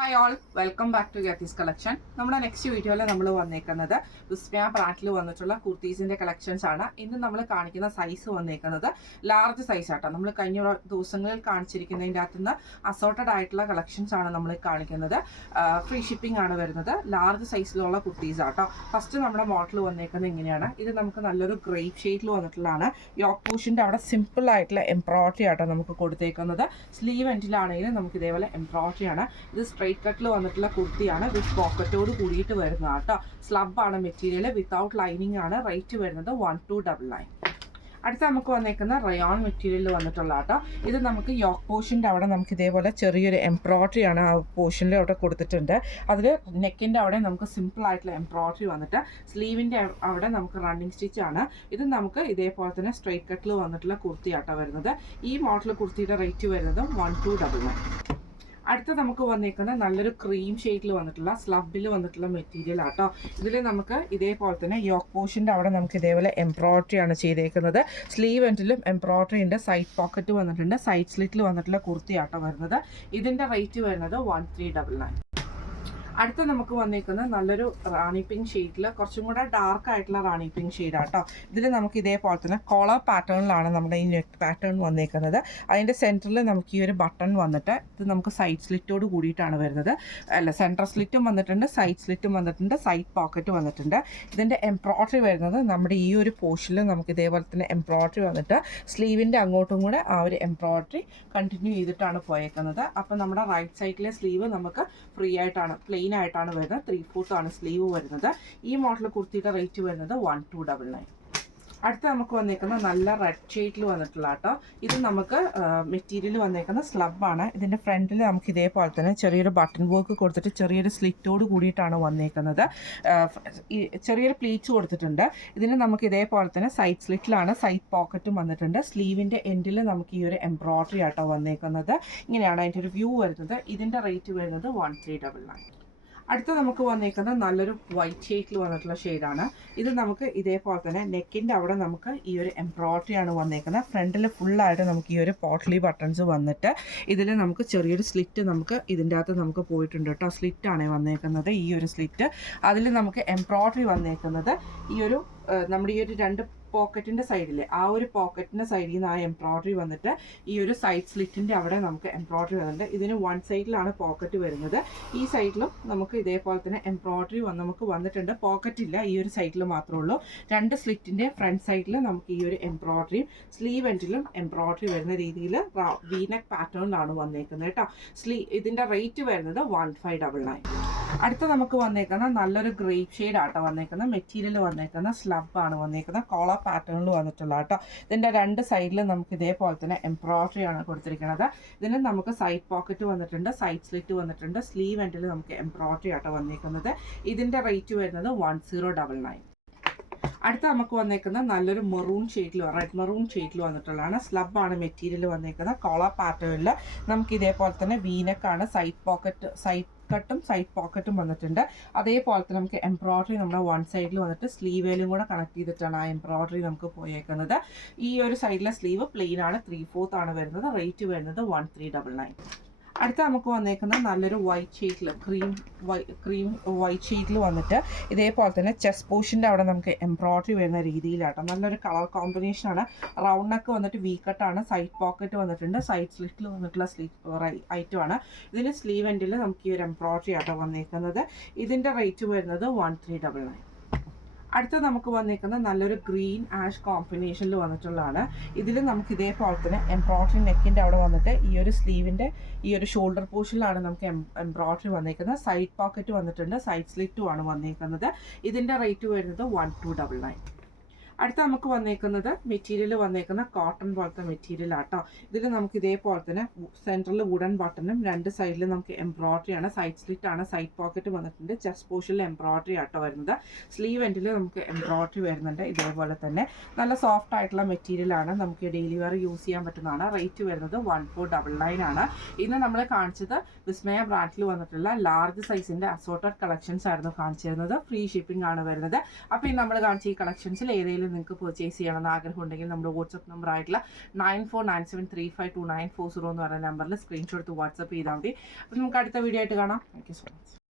Hi all, welcome back to ഗത്തീസ് collection. നമ്മുടെ next വീഡിയോയിൽ നമ്മൾ വന്നേക്കുന്നത് വിസ്മയ ബ്രാൻഡിൽ വന്നിട്ടുള്ള കുർത്തീസിൻ്റെ കളക്ഷൻസ് ആണ്. ഇന്ന് നമ്മൾ കാണിക്കുന്ന സൈസ് വന്നേക്കുന്നത് ലാർജ് സൈസ് ആട്ടോ. നമ്മൾ കഴിഞ്ഞ ദിവസങ്ങളിൽ കാണിച്ചിരിക്കുന്നതിൻ്റെ അകത്ത് നിന്ന് അസോർട്ടഡ് ആയിട്ടുള്ള കളക്ഷൻസ് ആണ് നമ്മൾ കാണിക്കുന്നത്. ഫ്രീ ഷിപ്പിംഗ് ആണ് വരുന്നത്. ലാർജ് സൈസിലുള്ള കുർത്തീസ് ആട്ടോ. ഫസ്റ്റ് നമ്മുടെ മോഡൽ വന്നേക്കുന്നത് ഇങ്ങനെയാണ്. ഇത് നമുക്ക് നല്ലൊരു ഗ്രേപ്പ് ഷെയ്ഡിൽ വന്നിട്ടുള്ളതാണ്. യോക്ക് പോഷിൻ്റെ അവിടെ സിമ്പിൾ ആയിട്ടുള്ള എംബ്രോയിഡറി ആട്ടോ നമുക്ക് കൊടുത്തേക്കുന്നത്. സ്ലീവ് എൻഡിലാണെങ്കിലും നമുക്ക് ഇതേപോലെ എംബ്രോയിഡറി ആണ്. ഇത് സ്ട്രൈറ്റ് കട്ടിൽ വന്നിട്ടുള്ള കുർത്തിയാണ് വിത്ത് പോക്കറ്റോട് കൂടിയിട്ട് വരുന്നത് കേട്ടോ. സ്ലബാണ് മെറ്റീരിയൽ, വിത്തൗട്ട് ലൈനിങ് ആണ്. റേറ്റ് വരുന്നത് 1299. അടുത്ത നമുക്ക് വന്നേക്കുന്ന റയോൺ മെറ്റീരിയൽ വന്നിട്ടുള്ള കേട്ടോ. ഇത് നമുക്ക് യോക്ക് പോർഷൻ്റെ അവിടെ നമുക്ക് ഇതേപോലെ ചെറിയൊരു എംബ്രോയിഡറി ആണ് ആ പോർഷനിൽ അവിടെ കൊടുത്തിട്ടുണ്ട്. അതിൽ നെക്കിൻ്റെ അവിടെ നമുക്ക് സിമ്പിൾ ആയിട്ടുള്ള എംബ്രോയിഡറി വന്നിട്ട് സ്ലീവിൻ്റെ അവിടെ നമുക്ക് റണ്ണിങ് സ്റ്റിച്ച് ആണ്. ഇത് നമുക്ക് ഇതേപോലെ തന്നെ സ്ട്രൈറ്റ് കട്ടിൽ വന്നിട്ടുള്ള കുർത്തി ആട്ടോ വരുന്നത്. ഈ മോഡൽ കുർത്തിയുടെ റേറ്റ് വരുന്നത് 1299. അടുത്ത നമുക്ക് വന്നിരിക്കുന്നത് നല്ലൊരു ക്രീം ഷെയ്ഡിൽ വന്നിട്ടുള്ള സ്ലബിൽ വന്നിട്ടുള്ള മെറ്റീരിയൽ ആട്ടോ. ഇതിൽ നമുക്ക് ഇതേപോലെ തന്നെ യോക്ക് പോർഷൻ്റെ അവിടെ നമുക്ക് ഇതേപോലെ എംബ്രോയിഡറി ആണ് ചെയ്തേക്കുന്നത്. സ്ലീവ് എൻഡിലും എംബ്രോയിഡറി ഉണ്ട്. സൈഡ് പോക്കറ്റ് വന്നിട്ടുണ്ട്. സൈഡ് സ്ലിറ്റിൽ വന്നിട്ടുള്ള കുർത്തി ആട്ടോ വരുന്നത്. ഇതിൻ്റെ റേറ്റ് വരുന്നത് 1399. അടുത്ത നമുക്ക് വന്നിരിക്കുന്നത് നല്ലൊരു റാണി പിങ്ക് ഷെയ്ഡിൽ കുറച്ചും കൂടെ ഡാർക്ക് ആയിട്ടുള്ള റാണി പിങ്ക് ഷെയ്ഡാട്ടോ. ഇതിൽ നമുക്ക് ഇതേപോലെ തന്നെ കോളർ പാറ്റേണിലാണ് നമ്മുടെ ഈ നെക്ക് പാറ്റേൺ വന്നിരിക്കുന്നത്. അതിൻ്റെ സെൻറ്ററിൽ നമുക്ക് ഈ ഒരു ബട്ടൺ വന്നിട്ട് ഇത് നമുക്ക് സൈഡ് സ്ലിറ്റോട് കൂടിയിട്ടാണ് വരുന്നത്. അല്ല, സെൻട്രൽ സ്ലിറ്റും വന്നിട്ടുണ്ട്, സൈഡ് സ്ലിറ്റും വന്നിട്ടുണ്ട്, സൈഡ് പോക്കറ്റ് വന്നിട്ടുണ്ട്. ഇതിൻ്റെ എംബ്രോയിഡറി വരുന്നത് നമ്മുടെ ഈ ഒരു പോർഷനിൽ നമുക്ക് ഇതേപോലെ തന്നെ എംബ്രോയിഡറി വന്നിട്ട് സ്ലീവിൻ്റെ അങ്ങോട്ടും കൂടെ ആ ഒരു എംബ്രോയിഡറി കണ്ടിന്യൂ ചെയ്തിട്ടാണ് പോയേക്കുന്നത്. അപ്പോൾ നമ്മുടെ റൈറ്റ് സൈഡിലെ സ്ലീവ് നമുക്ക് ഫ്രീ ആയിട്ടാണ്, പ്ലെയിൻ ആയിട്ടാണ് വരുന്നത്. 3/4 ആണ് സ്ലീവ് വരുന്നത്. ഈ മോഡൽ കുർത്തിയുടെ റേറ്റ് വരുന്നത് 1299. അടുത്ത നമുക്ക് വന്നേക്കുന്ന നല്ല റെഡ് ഷെയ്ഡിൽ വന്നിട്ടുള്ള കേട്ടോ. ഇത് നമുക്ക് മെറ്റീരിയൽ വന്നേക്കുന്ന സ്ലബാണ്. ഇതിൻ്റെ ഫ്രണ്ടിൽ നമുക്ക് ഇതേപോലെ തന്നെ ചെറിയൊരു ബട്ടൺ വർക്ക് കൊടുത്തിട്ട് ചെറിയൊരു സ്ലിറ്റോട് കൂടിയിട്ടാണ് വന്നേക്കുന്നത്. ചെറിയൊരു പ്ലീറ്റ്സ് കൊടുത്തിട്ടുണ്ട്. ഇതിന് നമുക്ക് ഇതേപോലെ തന്നെ സൈഡ് സ്ലിറ്റിലാണ്. സൈഡ് പോക്കറ്റും വന്നിട്ടുണ്ട്. സ്ലീവിൻ്റെ എൻഡിൽ നമുക്ക് ഈ ഒരു എംബ്രോയിഡറി ആട്ടോ വന്നേക്കുന്നത്. ഇങ്ങനെയാണ് അതിൻ്റെ ഒരു വ്യൂ വരുന്നത്. ഇതിൻ്റെ റേറ്റ് വരുന്നത് 1399. അടുത്ത നമുക്ക് വന്നേക്കുന്നത് നല്ലൊരു വൈറ്റ് ഷെയ്ഡിൽ വന്നിട്ടുള്ള ഷെയ്ഡാണ്. ഇത് നമുക്ക് ഇതേപോലെ തന്നെ നെക്കിൻ്റെ അവിടെ നമുക്ക് ഈ ഒരു എംബ്രോയിഡറി ആണ് വന്നേക്കുന്നത്. ഫ്രണ്ടിൽ ഫുള്ളായിട്ട് നമുക്ക് ഈ ഒരു പോട്ട്ലി ബട്ടൺസ് വന്നിട്ട് ഇതിൽ നമുക്ക് ചെറിയൊരു സ്ലിറ്റ് നമുക്ക് ഇതിൻ്റെ അകത്ത് നമുക്ക് പോയിട്ടുണ്ട് കേട്ടോ. സ്ലിറ്റാണ് വന്നേക്കുന്നത്, ഈ ഒരു സ്ലിറ്റ്. അതിൽ നമുക്ക് എംബ്രോയിഡറി വന്നേക്കുന്നത് ഈ ഒരു നമ്മുടെ ഈ ഒരു രണ്ട് പോക്കറ്റിൻ്റെ സൈഡിൽ, ആ ഒരു പോക്കറ്റിൻ്റെ സൈഡിൽ നിന്ന് ആ എംബ്രോയിഡറി വന്നിട്ട് ഈ ഒരു സൈഡ് സ്ലിറ്റിൻ്റെ അവിടെ നമുക്ക് എംബ്രോയിഡറി വരുന്നുണ്ട്. ഇതിന് വൺ സൈഡിലാണ് പോക്കറ്റ് വരുന്നത്. ഈ സൈഡിലും നമുക്ക് ഇതേപോലെ തന്നെ എംബ്രോയിഡറി നമുക്ക് വന്നിട്ടുണ്ട്. പോക്കറ്റ് ഇല്ല, ഈ ഒരു സൈഡിൽ മാത്രമേ ഉള്ളൂ. രണ്ട് സ്ലിറ്റിൻ്റെ ഫ്രണ്ട് സൈഡിൽ നമുക്ക് ഈ ഒരു എംബ്രോയിഡറിയും സ്ലീവ് എൻഡിലും എംബ്രോയിഡറി വരുന്ന രീതിയിൽ വീനെക്ക് പാറ്റേണിലാണ് വന്നേക്കുന്നത് കേട്ടോ. ഇതിൻ്റെ റേറ്റ് വരുന്നത് 1599. അടുത്ത നമുക്ക് വന്നേക്കുന്ന നല്ലൊരു ഗ്രേപ്പ് ഷെയ്ഡ് ആട്ടോ വന്നേക്കുന്ന മെറ്റീരിയൽ വന്നേക്കുന്ന സ്ലബാണ് വന്നേക്കുന്നത്. കോളർ പാറ്റേണിൽ വന്നിട്ടുള്ള കേട്ടോ. ഇതിൻ്റെ രണ്ട് സൈഡിൽ നമുക്ക് ഇതേപോലെ തന്നെ എംബ്രോയിഡറി ആണ് കൊടുത്തിരിക്കുന്നത്. ഇതിന് നമുക്ക് സൈഡ് പോക്കറ്റ് വന്നിട്ടുണ്ട്, സൈഡ് സ്ലിറ്റ് വന്നിട്ടുണ്ട്. സ്ലീവ് എൻഡിൽ നമുക്ക് എംബ്രോയിഡറി ആട്ടോ വന്നേക്കുന്നത്. ഇതിൻ്റെ റേറ്റ് വരുന്നത് 1099. അടുത്ത നമുക്ക് വന്നേക്കുന്ന നല്ലൊരു മെറൂൺ ഷെയ്ഡിൽ, റെഡ് മെറൂൺ ഷെയ്ഡിൽ വന്നിട്ടുള്ളതാണ്. സ്ലബാണ് മെറ്റീരിയൽ വന്നേക്കുന്നത്. കോളർ പാറ്റേണിൽ നമുക്ക് ഇതേപോലെ തന്നെ വീനക്കാണ്. സൈഡ് കട്ടും സൈഡ് പോക്കറ്റും വന്നിട്ടുണ്ട്. അതേപോലെ തന്നെ നമുക്ക് എംബ്രോയിഡറി നമ്മുടെ വൺ സൈഡിൽ വന്നിട്ട് സ്ലീവേലും കൂടെ കണക്ട് ചെയ്തിട്ടാണ് ആ എംബ്രോയിഡറി നമുക്ക് പോയേക്കുന്നത്. ഈ ഒരു സൈഡിലെ സ്ലീവ് പ്ലെയിൻ ആണ്. 3/4 ആണ് വരുന്നത്. റേറ്റ് വരുന്നത് 1399. അടുത്ത നമുക്ക് വന്നേക്കുന്നത് നല്ലൊരു വൈറ്റ് ഷെയ്ഡിൽ, ക്രീം വൈറ്റ് ഷെയ്ഡിൽ വന്നിട്ട് ഇതേപോലെ തന്നെ ചെസ്റ്റ് പോർഷൻ്റെ അവിടെ നമുക്ക് എംബ്രോയിഡറി വരുന്ന രീതിയിലാട്ടോ. നല്ലൊരു കളർ കോമ്പിനേഷനാണ്. റൗണ്ട് നെക്ക് വന്നിട്ട് വി കട്ടാണ്. സൈഡ് പോക്കറ്റ് വന്നിട്ടുണ്ട്. സൈഡ് സ്ലിറ്റിൽ വന്നിട്ടുള്ള ഐറ്റമാണ്. ഇതിന് സ്ലീവ് എൻഡിൽ നമുക്ക് ഈ ഒരു എംബ്രോയിഡറി ആട്ടോ വന്നേക്കുന്നത്. ഇതിൻ്റെ റേറ്റ് വരുന്നത് 1399. അടുത്ത നമുക്ക് വന്നിരിക്കുന്നത് നല്ലൊരു ഗ്രീൻ ആഷ് കോമ്പിനേഷനിൽ വന്നിട്ടുള്ളതാണ്. ഇതിൽ നമുക്ക് ഇതേപോലെ തന്നെ എംബ്രോയിഡറി നെക്കിൻ്റെ അവിടെ വന്നിട്ട് ഈ ഒരു സ്ലീവിൻ്റെ ഈ ഒരു ഷോൾഡർ പോർഷനിലാണ് നമുക്ക് എംബ്രോയിഡറി വന്നിരിക്കുന്നത്. സൈഡ് പോക്കറ്റ് വന്നിട്ടുണ്ട്. സൈഡ് സ്ലിറ്റും ആണ് വന്നിരിക്കുന്നത്. ഇതിൻ്റെ റേറ്റ് വരുന്നത് 1299. അടുത്ത നമുക്ക് വന്നേക്കുന്നത് മെറ്റീരിയൽ വന്നേക്കുന്ന കോട്ടൺ പോലത്തെ മെറ്റീരിയൽ ആട്ടോ. ഇതിൽ നമുക്ക് ഇതേപോലെ തന്നെ സെൻറ്ററിൽ വുഡൻ ബട്ടണും രണ്ട് സൈഡിൽ നമുക്ക് എംബ്രോയിഡറി ആണ്. സൈഡ് സ്ലിറ്റ് ആണ്. സൈഡ് പോക്കറ്റ് വന്നിട്ടുണ്ട്. ചെസ്റ്റ് പോർഷനിൽ എംബ്രോയിഡറി ആട്ടോ വരുന്നത്. സ്ലീവ് എൻഡിൽ നമുക്ക് എംബ്രോയിഡറി വരുന്നുണ്ട്. ഇതേപോലെ തന്നെ നല്ല സോഫ്റ്റ് ആയിട്ടുള്ള മെറ്റീരിയൽ ആണ്. നമുക്ക് ഡെയിലി വെയർ യൂസ് ചെയ്യാൻ പറ്റുന്നതാണ്. റേറ്റ് വരുന്നത് 1499 ആണ്. ഇന്ന് നമ്മൾ കാണിച്ചത് വിസ്മയ ബ്രാൻഡിൽ വന്നിട്ടുള്ള ലാർജ് സൈസിൻ്റെ അസോർട്ടഡ് കളക്ഷൻസ് ആയിരുന്നു കാണിച്ചിരുന്നത്. ഫ്രീ ഷിപ്പിംഗ് ആണ് വരുന്നത്. അപ്പോൾ ഇന്ന് നമ്മൾ കാണിച്ച ഈ കളക്ഷൻസിൽ ഏതെങ്കിലും നിങ്ങൾക്ക് പർച്ചേസ് ചെയ്യണമെന്ന് ആഗ്രഹം ഉണ്ടെങ്കിൽ നമ്മുടെ വാട്സപ്പ് നമ്പർ ആയിട്ടുള്ള 9497352940 എന്ന് പറയുന്ന നമ്പറിൽ സ്ക്രീൻഷോട്ട് വാട്സപ്പ് ചെയ്താൽ മതി. അപ്പോൾ നമുക്ക് അടുത്ത വീഡിയോ ആയിട്ട് കാണാം. Thank you so much.